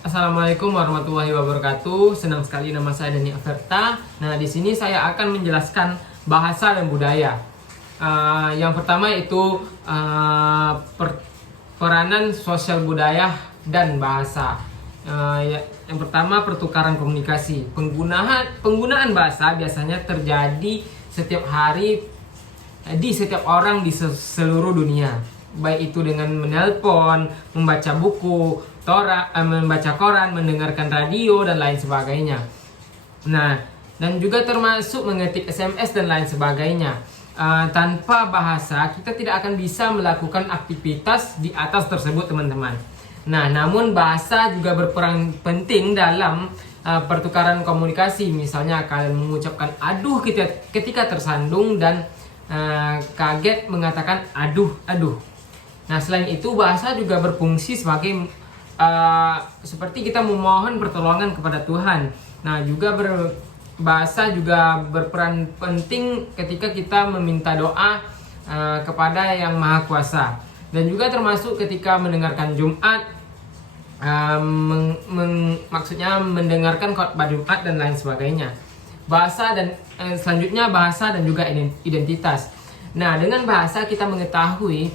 Assalamualaikum warahmatullahi wabarakatuh. Senang sekali, nama saya Dani Averta. Nah, di sini saya akan menjelaskan bahasa dan budaya. Yang pertama itu peranan sosial budaya dan bahasa. Yang pertama, pertukaran komunikasi. Penggunaan bahasa biasanya terjadi setiap hari di setiap orang di seluruh dunia, baik itu dengan menelpon, membaca buku, membaca koran, mendengarkan radio dan lain sebagainya. Nah, dan juga termasuk mengetik SMS dan lain sebagainya. Tanpa bahasa kita tidak akan bisa melakukan aktivitas di atas tersebut, teman-teman. Nah, namun bahasa juga berperan penting dalam pertukaran komunikasi. Misalnya kalian mengucapkan aduh ketika tersandung dan kaget mengatakan aduh. Nah, selain itu bahasa juga berfungsi sebagai seperti kita memohon pertolongan kepada Tuhan. Nah, juga bahasa juga berperan penting ketika kita meminta doa kepada Yang Maha Kuasa, dan juga termasuk ketika mendengarkan Jumat, maksudnya mendengarkan khotbah Jumat dan lain sebagainya. Bahasa dan selanjutnya bahasa dan juga identitas. Nah, dengan bahasa kita mengetahui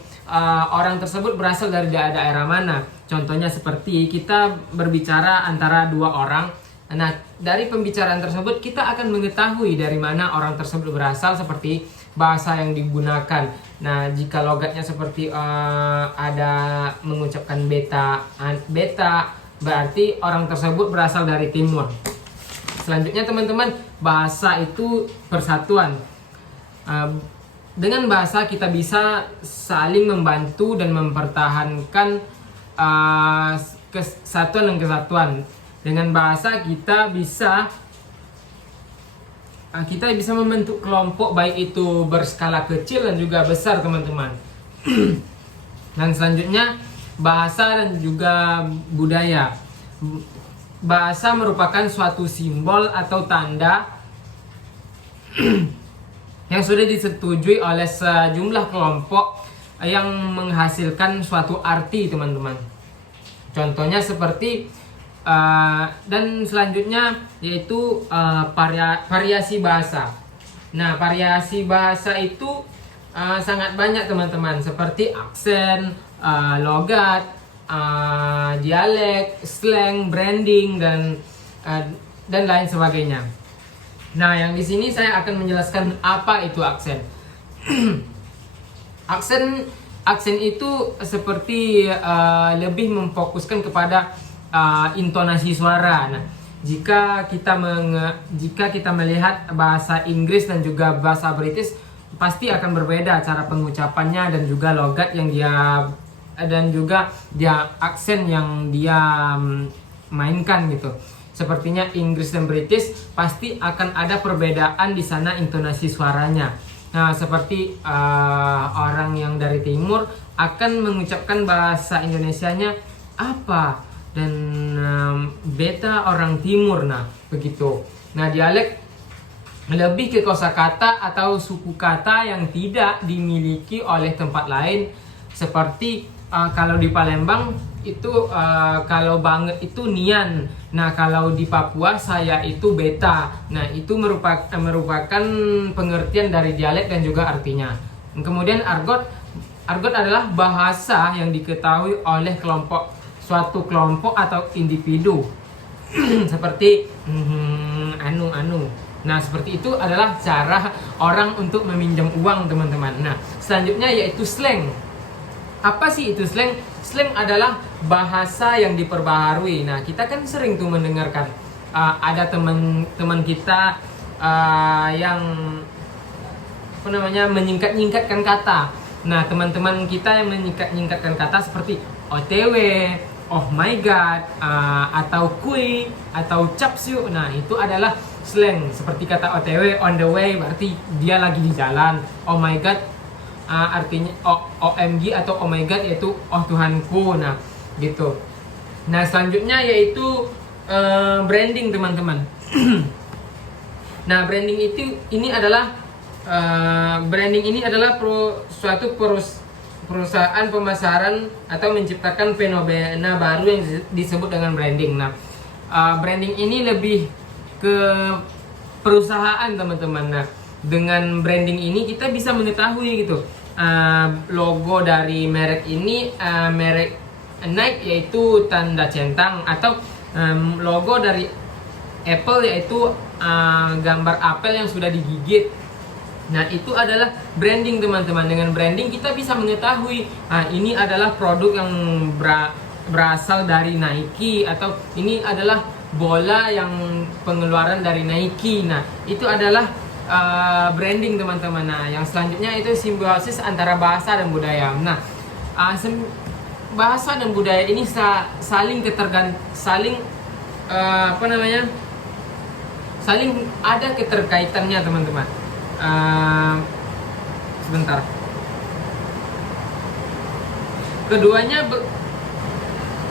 orang tersebut berasal dari daerah mana. Contohnya seperti kita berbicara antara dua orang. Nah, dari pembicaraan tersebut kita akan mengetahui dari mana orang tersebut berasal, seperti bahasa yang digunakan. Nah, jika logatnya seperti ada mengucapkan beta, berarti orang tersebut berasal dari timur. Selanjutnya, teman-teman, bahasa itu persatuan. Dengan bahasa kita bisa saling membantu dan mempertahankan kesatuan dan kesatuan. Dengan bahasa kita bisa membentuk kelompok, baik itu berskala kecil dan juga besar, teman-teman. Dan selanjutnya, bahasa dan juga budaya. Bahasa merupakan suatu simbol atau tanda yang sudah disetujui oleh sejumlah kelompok yang menghasilkan suatu arti, teman-teman. Contohnya seperti dan selanjutnya yaitu variasi bahasa. Nah, variasi bahasa itu sangat banyak, teman-teman, seperti aksen, logat, dialek, slang, branding, dan lain sebagainya. Nah, yang di sini saya akan menjelaskan apa itu aksen. Aksen itu seperti lebih memfokuskan kepada intonasi suara. Nah, jika kita melihat bahasa Inggris dan juga bahasa British, pasti akan berbeda cara pengucapannya dan juga logat yang aksen yang dia mainkan gitu. Sepertinya Inggris dan British pasti akan ada perbedaan di sana intonasi suaranya. Nah, seperti orang yang dari timur akan mengucapkan bahasa Indonesianya apa, dan beta orang timur, nah begitu. Nah, dialek lebih ke kosakata atau suku kata yang tidak dimiliki oleh tempat lain. Seperti kalau di Palembang itu kalau banget itu nian. Nah, kalau di Papua saya itu beta. Nah, itu merupakan pengertian dari dialek dan juga artinya. Kemudian argot adalah bahasa yang diketahui oleh suatu kelompok atau individu. Seperti anu. Nah, seperti itu adalah cara orang untuk meminjam uang, teman-teman. Nah, selanjutnya yaitu slang. Apa sih itu slang? Slang adalah bahasa yang diperbaharui. Nah, kita kan sering tuh mendengarkan ada teman kita yang menyingkat-nyingkatkan kata. Nah, teman-teman kita yang menyingkatkan kata seperti OTW, oh my god, atau kui, atau capsyu. Nah, itu adalah slang. Seperti kata OTW, on the way, berarti dia lagi di jalan. Oh my god, artinya OMG atau oh my god, yaitu oh Tuhanku. Nah, gitu. Nah, selanjutnya yaitu branding, teman-teman. Nah, branding ini adalah suatu perusahaan pemasaran atau menciptakan fenomena baru yang disebut dengan branding. Nah, branding ini lebih ke perusahaan teman-teman. Nah, dengan branding ini kita bisa mengetahui gitu logo dari merek ini, merek Nike yaitu tanda centang, atau logo dari Apple yaitu gambar apel yang sudah digigit. Nah, itu adalah branding teman-teman. Dengan branding kita bisa mengetahui ini adalah produk yang berasal dari Nike, atau ini adalah bola yang pengeluaran dari Nike. Nah, itu adalah branding teman-teman. Nah, yang selanjutnya itu simbiosis antara bahasa dan budaya. Nah, bahasa dan budaya ini saling ada keterkaitannya teman-teman. Sebentar.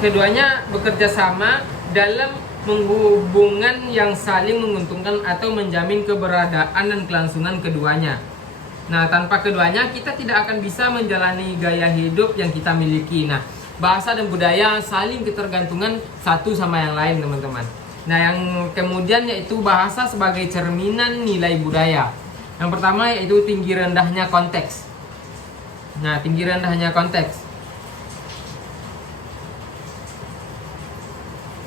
Keduanya bekerja sama dalam menghubungkan yang saling menguntungkan atau menjamin keberadaan dan kelangsungan keduanya. Nah, tanpa keduanya kita tidak akan bisa menjalani gaya hidup yang kita miliki. Nah, bahasa dan budaya saling ketergantungan satu sama yang lain teman-teman. Nah, yang kemudian yaitu bahasa sebagai cerminan nilai budaya. Yang pertama yaitu tinggi rendahnya konteks. Nah, tinggi rendahnya konteks.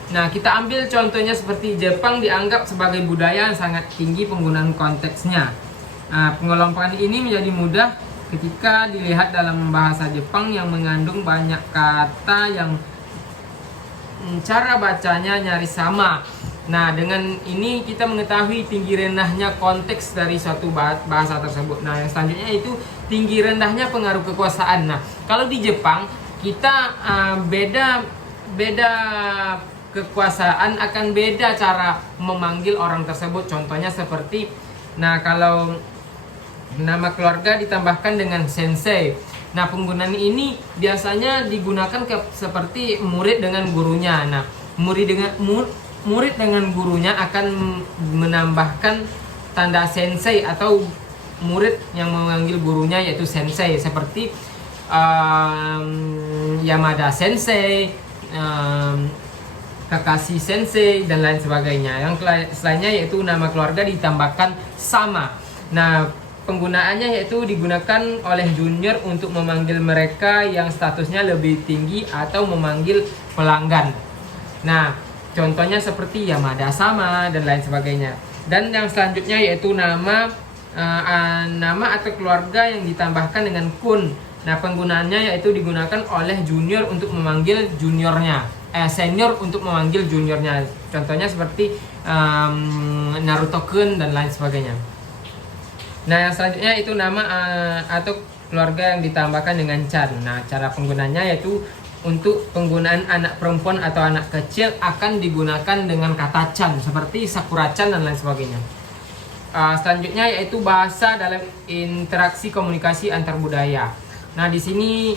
Nah, kita ambil contohnya seperti Jepang dianggap sebagai budaya yang sangat tinggi penggunaan konteksnya. Nah, pengelompokan ini menjadi mudah ketika dilihat dalam bahasa Jepang yang mengandung banyak kata yang cara bacanya nyaris sama. Nah, dengan ini kita mengetahui tinggi rendahnya konteks dari suatu bahasa tersebut. Nah, yang selanjutnya itu tinggi rendahnya pengaruh kekuasaan. Nah, kalau di Jepang kita beda kekuasaan akan beda cara memanggil orang tersebut. Contohnya seperti, nah kalau nama keluarga ditambahkan dengan sensei. Nah, penggunaan ini biasanya digunakan seperti murid dengan gurunya. Nah, murid dengan gurunya akan menambahkan tanda sensei, atau murid yang memanggil gurunya yaitu sensei, seperti Yamada Sensei, Kakashi Sensei, dan lain sebagainya. Yang selainnya yaitu nama keluarga ditambahkan sama. Nah, penggunaannya yaitu digunakan oleh junior untuk memanggil mereka yang statusnya lebih tinggi atau memanggil pelanggan. Nah, contohnya seperti Yamada sama dan lain sebagainya. Dan yang selanjutnya yaitu nama atau keluarga yang ditambahkan dengan kun. Nah, penggunaannya yaitu digunakan oleh junior untuk memanggil juniornya, senior untuk memanggil juniornya. Contohnya seperti Naruto-kun dan lain sebagainya. Nah, yang selanjutnya itu nama atau keluarga yang ditambahkan dengan chan. Nah, cara penggunanya yaitu untuk penggunaan anak perempuan atau anak kecil akan digunakan dengan kata chan, seperti Sakura-chan dan lain sebagainya. Selanjutnya yaitu bahasa dalam interaksi komunikasi antar budaya. Nah, di sini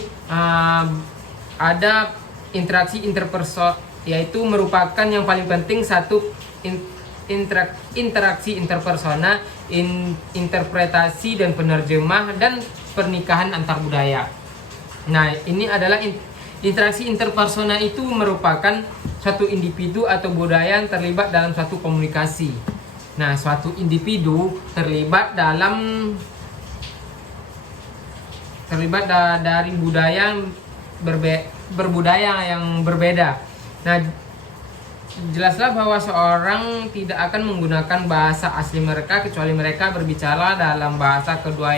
ada interaksi interpersonal, yaitu merupakan yang paling penting satu interaksi interpersonal, interpretasi dan penerjemah, dan pernikahan antar budaya. Nah, ini adalah interaksi interpersonal itu merupakan suatu individu atau budaya yang terlibat dalam suatu komunikasi. Nah, suatu individu terlibat dari budaya yang berbudaya yang berbeda. Nah, jelaslah bahwa seorang tidak akan menggunakan bahasa asli mereka kecuali mereka berbicara dalam bahasa kedua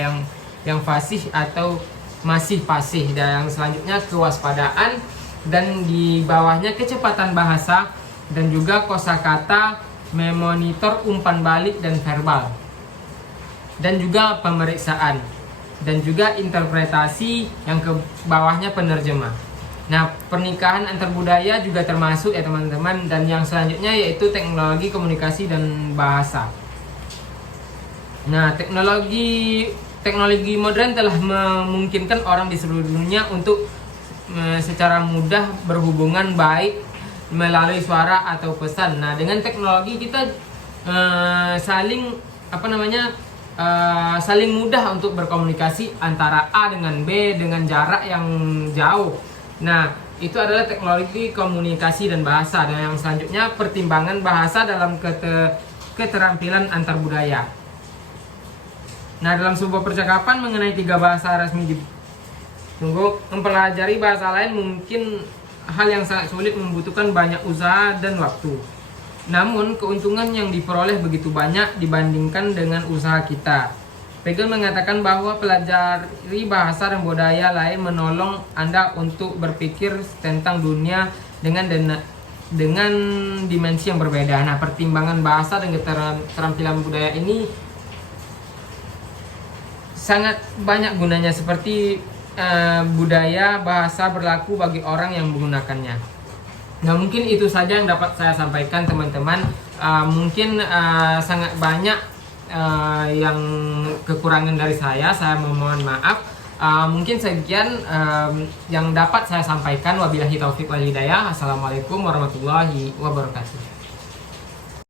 yang fasih atau masih fasih. Dan yang selanjutnya kewaspadaan, dan di bawahnya kecepatan bahasa, dan juga kosakata, memonitor umpan balik dan verbal, dan juga pemeriksaan, dan juga interpretasi, yang ke bawahnya penerjemah. Nah, pernikahan antar budaya juga termasuk ya teman-teman. Dan yang selanjutnya yaitu teknologi komunikasi dan bahasa. Nah, teknologi modern telah memungkinkan orang di seluruh dunia untuk secara mudah berhubungan baik melalui suara atau pesan. Nah, dengan teknologi kita saling saling mudah untuk berkomunikasi antara A dengan B dengan jarak yang jauh. Nah, itu adalah teknologi komunikasi dan bahasa. Dan yang selanjutnya, pertimbangan bahasa dalam keterampilan antar budaya. Nah, dalam sebuah percakapan mengenai 3 bahasa resmi mempelajari bahasa lain mungkin hal yang sangat sulit, membutuhkan banyak usaha dan waktu. Namun, keuntungan yang diperoleh begitu banyak dibandingkan dengan usaha kita. Pagel mengatakan bahwa pelajari bahasa dan budaya lain menolong Anda untuk berpikir tentang dunia dengan dimensi yang berbeda. Nah, pertimbangan bahasa dan keterampilan budaya ini sangat banyak gunanya, seperti budaya bahasa berlaku bagi orang yang menggunakannya. Nah, mungkin itu saja yang dapat saya sampaikan teman-teman. Mungkin sangat banyak yang kekurangan dari saya memohon maaf. Mungkin sekian yang dapat saya sampaikan. Wabillahi taufik wal hidayah. Assalamualaikum warahmatullahi wabarakatuh.